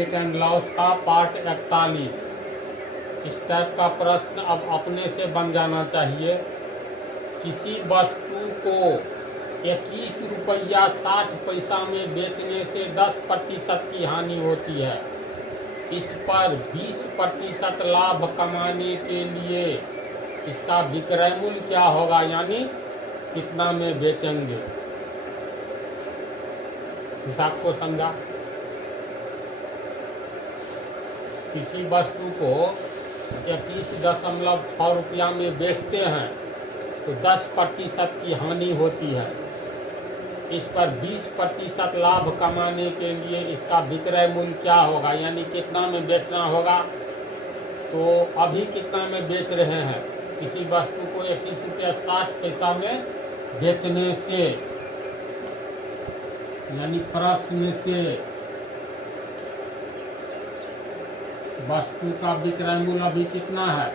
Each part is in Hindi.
प्रॉफिट एंड लॉस का पार्ट 41। इस टाइप का प्रश्न अब अपने से बन जाना चाहिए। किसी वस्तु को 21 रुपया 60 पैसा में बेचने से 10% की हानि होती है। इस पर 20% लाभ कमाने के लिए इसका विक्रय मूल्य क्या होगा, यानी कितना में बेचेंगे। हिसाब को समझा। किसी वस्तु को 21.6 रुपया में बेचते हैं तो 10% की हानि होती है। इस पर 20% लाभ कमाने के लिए इसका विक्रय मूल्य क्या होगा, यानी कितना में बेचना होगा। तो अभी कितना में बेच रहे हैं, किसी वस्तु को 21 रुपया 60 पैसा में बेचने से, यानी प्रश्न से वस्तु का विक्रय मूल्य अभी कितना है।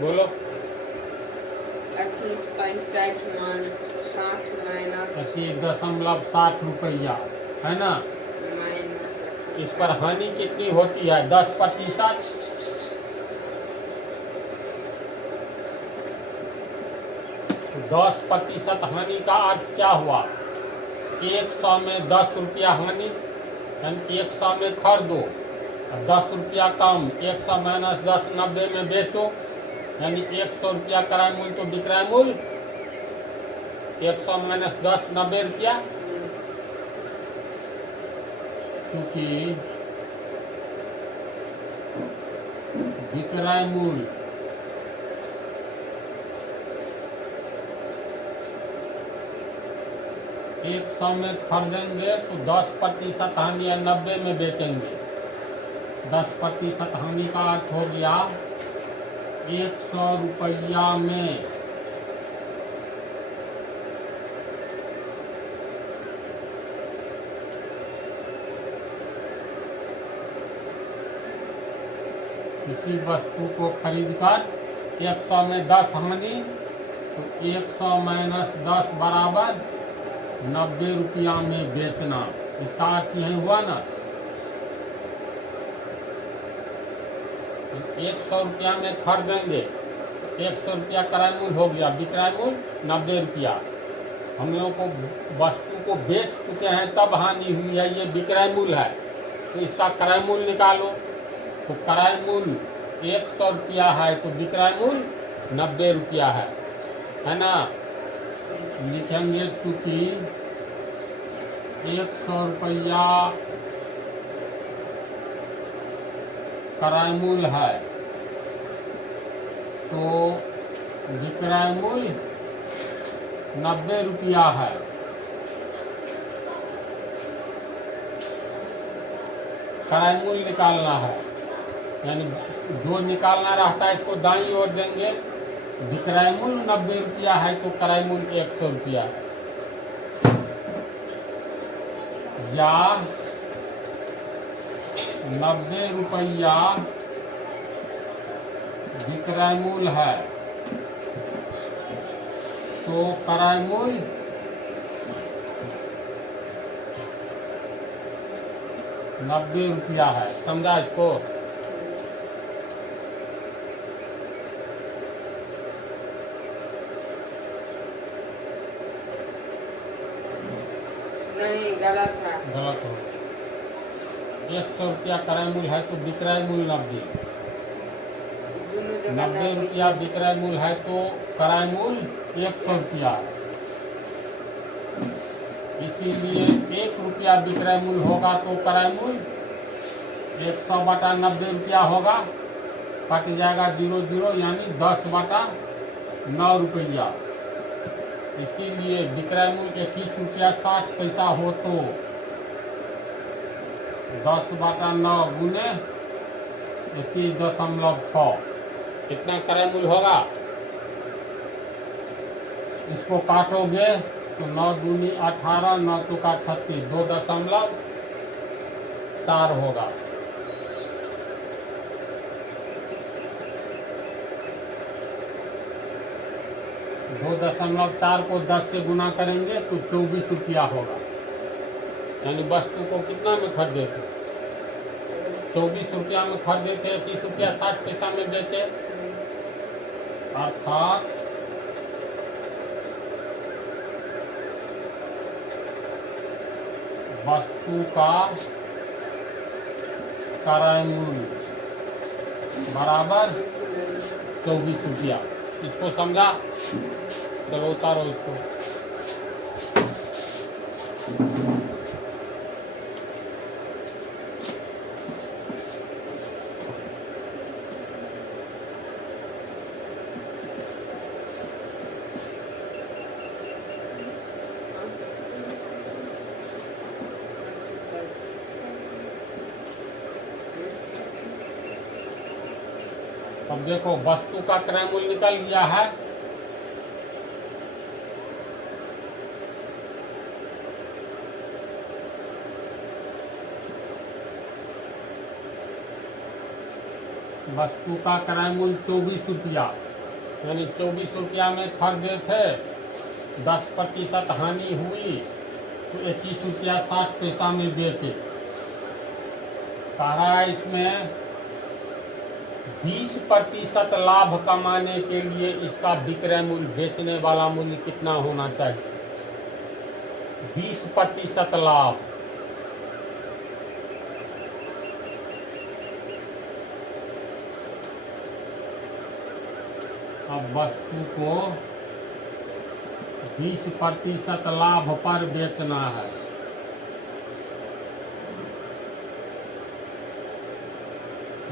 बोलो। 21.60 रुपया है ना। इस पर हानि कितनी होती है, 10%। तो 10% हानि का अर्थ क्या हुआ, 100 में 10 रुपया हानि, यानी 100 में खरीदो, 10 रुपया कम, 100 माइनस 10 90 में बेचो, यानी 100 रुपया क्रय मूल्य तो विक्रय मूल्य 100 माइनस 10 90 रुपया। क्योंकि विक्रय मूल्य एक 100 में खरीदेंगे तो 10% हानि या 90 में बेचेंगे। 10% हानि का अर्थ हो गया 100 रुपया में किसी वस्तु को खरीदकर 100 में 10 हानि, तो 100 माइनस 10 बराबर 90 रुपया में बेचना। इसका अर्थ यही हुआ ना। 100 रुपया में खरीदेंगे तो 100 रुपया क्रय मूल्य हो गया, विक्रय मूल्य 90 रुपया। हम लोगों को वस्तु को बेच चुके हैं तब हानि हुई है, ये विक्रय मूल्य है। तो इसका क्रय मूल्य निकालो, तो क्रय मूल्य 100 रुपया है तो विक्रय मूल्य 90 रुपया है ना। लिखेंगे क्योंकि 100 रुपया क्रय मूल्य है तो विक्रय मूल्य 90 रुपया है। क्रय मूल्य निकालना है, यानी जो निकालना रहता है इसको दाईं ओर देंगे। विक्रय मूल्य 90 रुपया है तो क्रय मूल्य 100 रुपया है। या 90 रुपया विक्रय मूल्य है तो क्रय मूल्य 90 रुपया है। समझा इसको। नहीं, गलत है। गलत हो। 100 रुपया क्रय मूल्य है तो विक्रय मूल्य 90। 90 रुपया विक्रय मूल्य है तो क्रय मूल्य 100 रुपया है। इसीलिए 1 रुपया विक्रय मूल्य होगा तो क्रय मूल्य 100 बटा 90 रुपया होगा, कट जाएगा 0 0, यानी 10 बटा 9 रुपया। इसीलिए विक्रय मूल्य 21 रुपया 60 पैसा हो तो 10 बटा 9 गुने 21.6 कितना क्रय मूल्य होगा। इसको काटोगे तो 9 दूनी 18, 9 चौका 36, 2.4 होगा। 2.4 को 10 से गुना करेंगे तो 24 रुपया होगा। यानी वस्तु को कितना में खरीदे थे? 24 रुपया में खरीदे थे, 21 रुपया 60 पैसा में बेचे, अर्थात वस्तु का क्रय मूल्य बराबर 24 रुपया। इसको समझा? चलो उतारो इसको। अब देखो वस्तु का क्रय मूल्य निकल गया है। वस्तु का क्रय मूल्य 24 रुपया, यानी 24 रुपया में खरीदे थे, 10% हानि हुई तो 21 रुपया 60 पैसा में बेचे। कहा इसमें 20% लाभ कमाने के लिए इसका विक्रय मूल्य, बेचने वाला मूल्य कितना होना चाहिए? 20% लाभ। अब वस्तु को 20% लाभ पर बेचना है।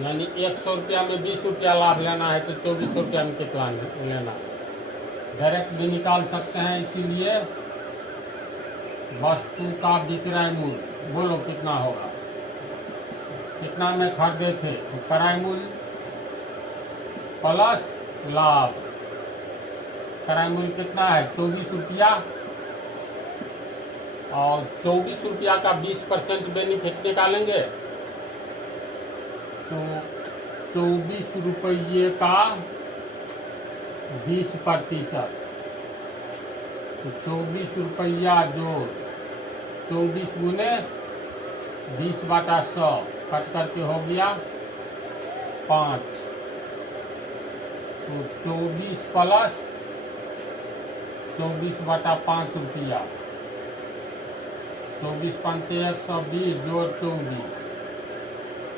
यानी 100 रुपया में 20 रुपया लाभ लेना है तो 24 रुपया में कितना लेना? डायरेक्ट भी निकाल सकते हैं। इसीलिए वस्तु का विक्रय मूल्य बोलो कितना होगा? कितना में खरीदे थे तो क्रय मूल्य प्लस लाभ। क्रय मूल्य कितना है? 24 रुपया, और 24 रुपया का 20% बेनिफिट निकालेंगे तो 24 रुपये का 20%, तो 24 रुपया जो 24 गुने 20/100 कट करके हो गया 5, तो 24 प्लस 24/5 रुपया, 24 पंचे 120 जोड़ 24,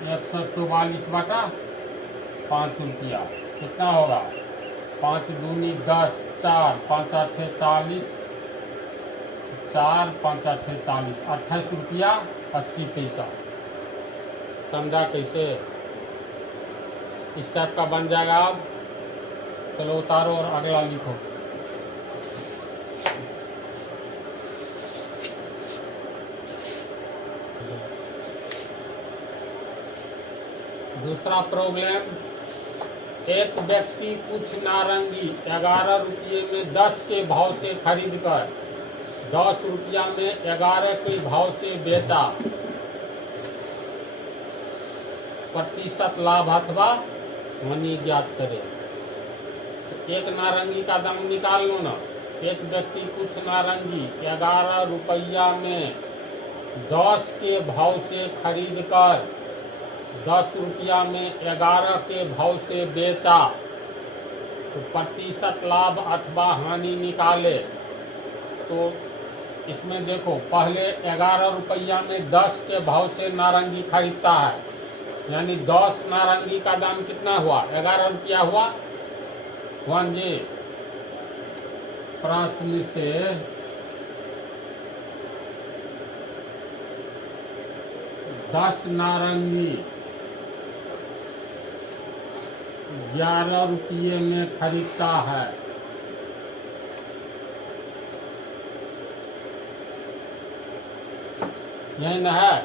144/5 रुपया। कितना होगा? 5 दूनी 10, 4 5 8 40, 4 5 8 40, 28 रुपया 80 पैसा। समझा कैसे? इस टाइप का बन जाएगा। अब चलो उतारो और अगला लिखो। दूसरा प्रॉब्लम, एक व्यक्ति कुछ नारंगी 11 रुपये में 10 के भाव से खरीद कर 10 रुपया में 11 के भाव से बेचा। प्रतिशत लाभ अथवा हानि ज्ञात करे। तो एक नारंगी का दाम निकाल लो ना। एक व्यक्ति कुछ नारंगी 11 रुपया में 10 के भाव से खरीद कर 10 रुपया में 11 के भाव से बेचा, तो प्रतिशत लाभ अथवा हानि निकाले। तो इसमें देखो, पहले 11 रुपया में 10 के भाव से नारंगी खरीदता है, यानी 10 नारंगी का दाम कितना हुआ? 11 रुपया हुआ। वन जी प्रश्न से दस नारंगी 11 रुपये में खरीदता है, यही न है।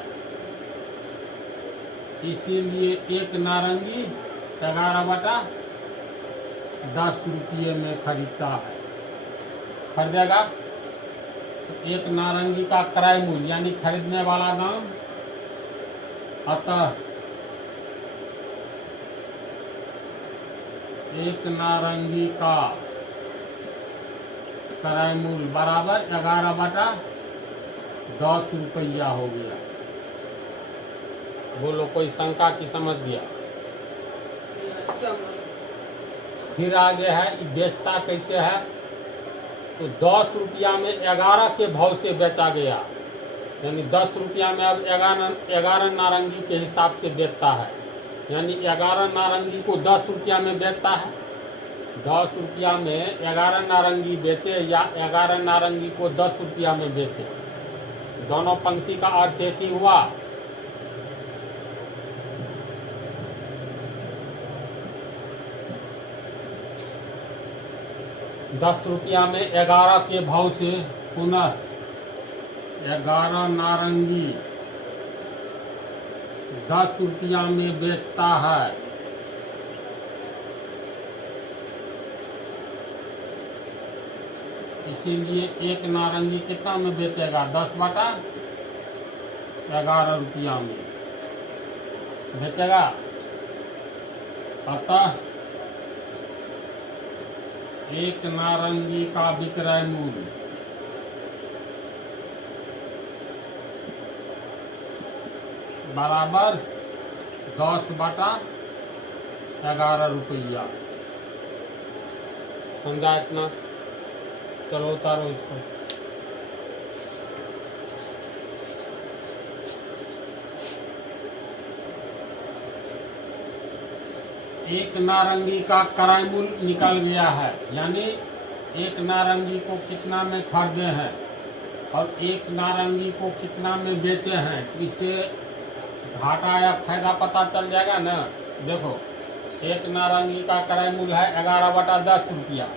इसीलिए एक नारंगी 11/10 रुपये में खरीदता है, खरीदेगा। तो एक नारंगी का क्रय मूल्य यानी खरीदने वाला दाम, अतः एक नारंगी का क्रय मूल्य बराबर 11/10 रुपया हो गया। बोलो कोई शंका की समझ गया? फिर आगे है बेचता कैसे है, तो 10 रुपया में 11 के भाव से बेचा गया, यानी 10 रुपया में अब 11 नारंगी के हिसाब से बेचता है, यानी 11 नारंगी को 10 रुपया में बेचता है। 10 रुपया में 11 नारंगी बेचे या 11 नारंगी को 10 रुपया में बेचे, दोनों पंक्ति का अर्थ एक ही हुआ। दस रुपया में 11 के भाव से पुनः 11 नारंगी 10 रुपया में बेचता है। इसीलिए एक नारंगी कितना में बेचेगा? 10/11 रुपया में बेचेगा। अतः एक नारंगी का विक्रय मूल्य बराबर 10/11 रुपया। समझा इतना? चलो उतारो इसको। एक नारंगी का क्रय मूल्य निकल गया है, यानी एक नारंगी को कितना में खरीदे हैं और एक नारंगी को कितना में बेचे हैं, तो इससे घाटा या फायदा पता चल जाएगा ना। देखो, एक नारंगी का क्रय मूल्य है 11/10 रुपया।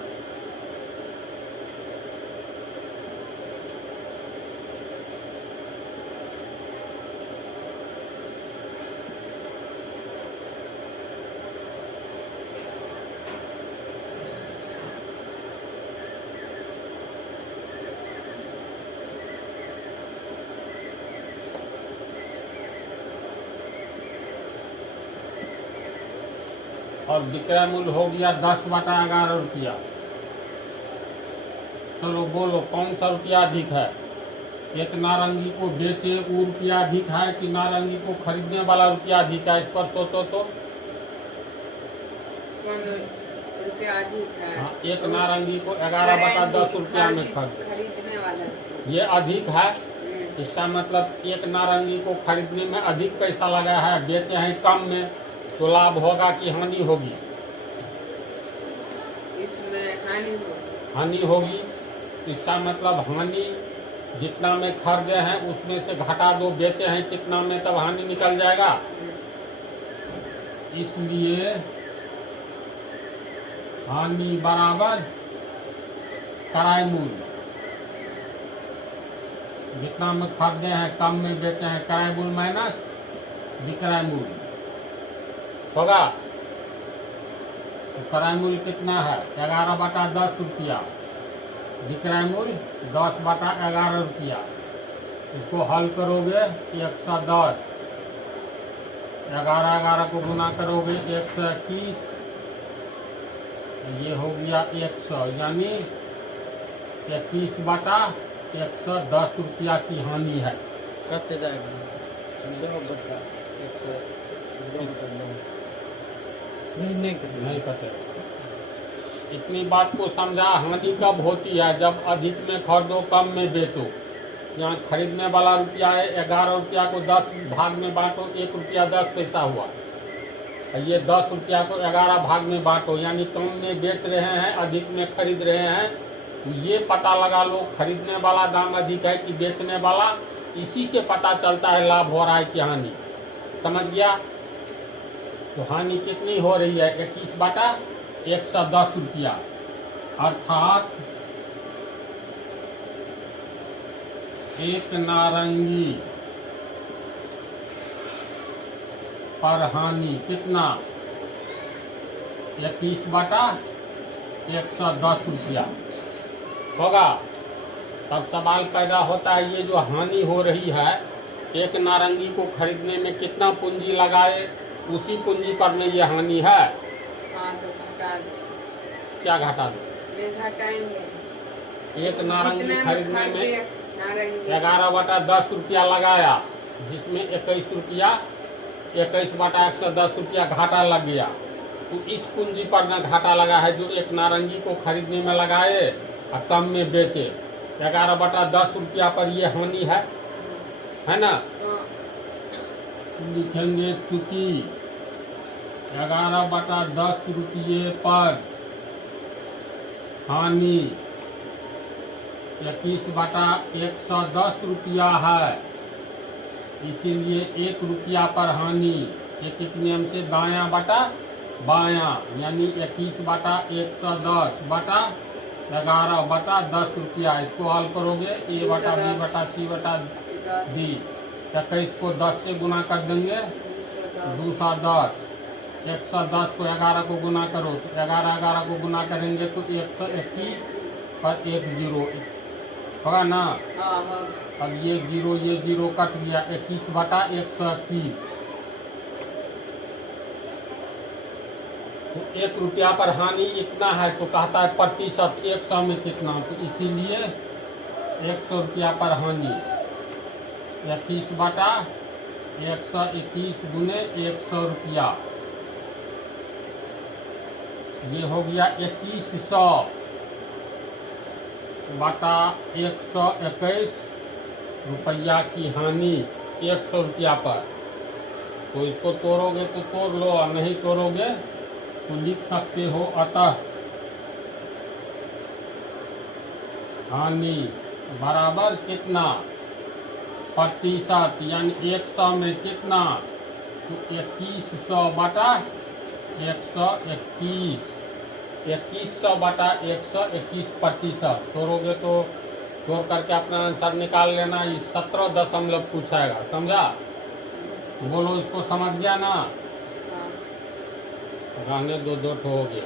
और विक्रय मूल्य हो गया 10/11 रुपया। चलो बोलो कौन सा रुपया अधिक है? एक नारंगी को बेचे वो रुपया अधिक है कि नारंगी को खरीदने वाला रुपया अधिक है? इस पर सोचो तो। रुपया अधिक है। हाँ, एक नारंगी को 11/10 रुपया में खरीदने वाला ये अधिक है। इसका मतलब एक नारंगी को खरीदने में अधिक पैसा लगा है, बेचे हैं कम में, तो लाभ होगा कि हानि होगी? इसमें हानि होगी। इसका मतलब हानि जितना में खरीदे हैं उसमें से घटा दो, बेचे हैं कितना में, तब हानि निकल जाएगा। इसलिए हानि बराबर क्रय मूल्य, जितना में खरीदे हैं कम में बेचे हैं, क्रय मूल्य माइनस विक्रय मूल्य होगा। तो क्रय मूल्य कितना है? 11/10 रुपया। विक्रय मूल्य 10/11 रुपया। इसको हल करोगे 110, 11 को गुना करोगे 121, ये हो गया 100, यानी 21/110 रुपया की हानि है। कट जाएगा नहीं कटे। इतनी बात को समझा। हानि कब होती है? जब अधिक में खरीदो कम में बेचो। यहाँ खरीदने वाला रुपया है 11 रुपया को 10 भाग में बांटो, 1 रुपया 10 पैसा हुआ। ये 10 रुपया को 11 भाग में बांटो, यानी कम में बेच रहे हैं अधिक में खरीद रहे हैं। ये पता लगा लो खरीदने वाला दाम अधिक है कि बेचने वाला। इसी से पता चलता है लाभ हो रहा है कि हानि। समझ गया? तो हानि कितनी हो रही है? 21/110 रुपया, अर्थात एक नारंगी पर हानि कितना? 21/110 रुपया होगा। तब सवाल पैदा होता है, ये जो हानि हो रही है, एक नारंगी को खरीदने में कितना पूंजी लगाए, उसी पूंजी पर में ये हानि है। हाँ, तो घटा दो। क्या घटा दो? ये घटाएंगे। एक नारंगी जितने में खरीदने खरीदे में नारंगी 11/10 रुपया लगाया, जिसमें 21 रुपया 21/110 रुपया घाटा लग गया। तो इस पूंजी पर न घाटा लगा है जो एक नारंगी को खरीदने में लगाए और कम में बेचे। 11/10 रुपया पर ये हानि है ना। तो लिखेंगे चूंकि 11/10 रुपये पर हानि 21/110 रुपया है, इसीलिए 1 रुपया पर हानि। एक नियम से दायां बटा बायां, यानी 21/110 बटा 11/10 रुपया। इसको हल करोगे a बटा b बटा c बटा d। 21 को 10 से गुना कर देंगे, 210। 110 को 11 को गुना करो तो 11 को गुना करेंगे तो 121 पर 1 जीरो होगा ना। अब ये जीरो कट गया, 21/121। तो 1 रुपया पर हानि इतना है, तो कहता है प्रतिशत 100 में कितना, तो इसीलिए 100 रुपया पर हानि 21/121 गुने 100 रुपया। ये हो गया 2100/121 रुपया की हानि 100 रुपया पर। तो इसको तोड़ोगे तो तोड़ लो, और नहीं तोड़ोगे तो लिख सकते हो अतः हानि बराबर कितना प्रतिशत, यानी 100 में कितना, तो 2100/121। 2100/121 प्रतिशत। तोड़ोगे तो तोड़ करके अपना आंसर निकाल लेना। ये 17 दशमलव पूछेगा, समझा। बोलो, इसको समझ गया ना। रहने दो, 2 हो गया।